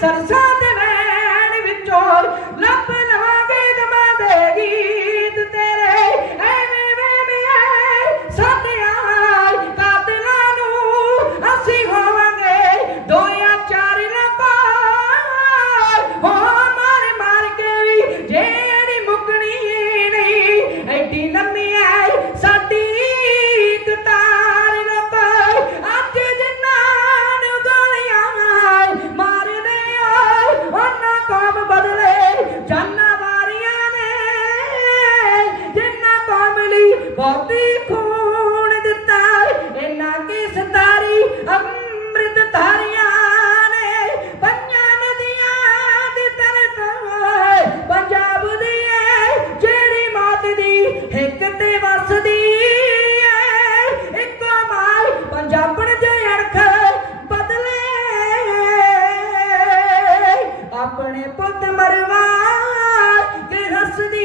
Sarsa ਕੌਮ ਬਦਲੇ, ਜਾਨਾਂ ਵਾਰੀਆਂ ਨੇ ਜਿੰਨਾ ਕੌਮ ਲਈ ਬਹੁਤੀ ਖੂਨ ਦਿੱਤਾ ਇਹਨਾਂ ਕੀ ਸਤਾਰੀ ਅੰਮ੍ਰਿਤ ਧਾਰੀਆਂ ਨੇ? ਪੰਜਾਂ ਨਦੀਆਂ ਦੀ ਤਰਫ ਪੰਜਾਬ ਦੀ ਜਿਹੜੀ ਮੌਤ ਦੀ ਹਿੱਕ ਤੇ ਵਸ ਪੁੱਤ ਮਰਵਾ ਕੇ ਹੱਸਦੀ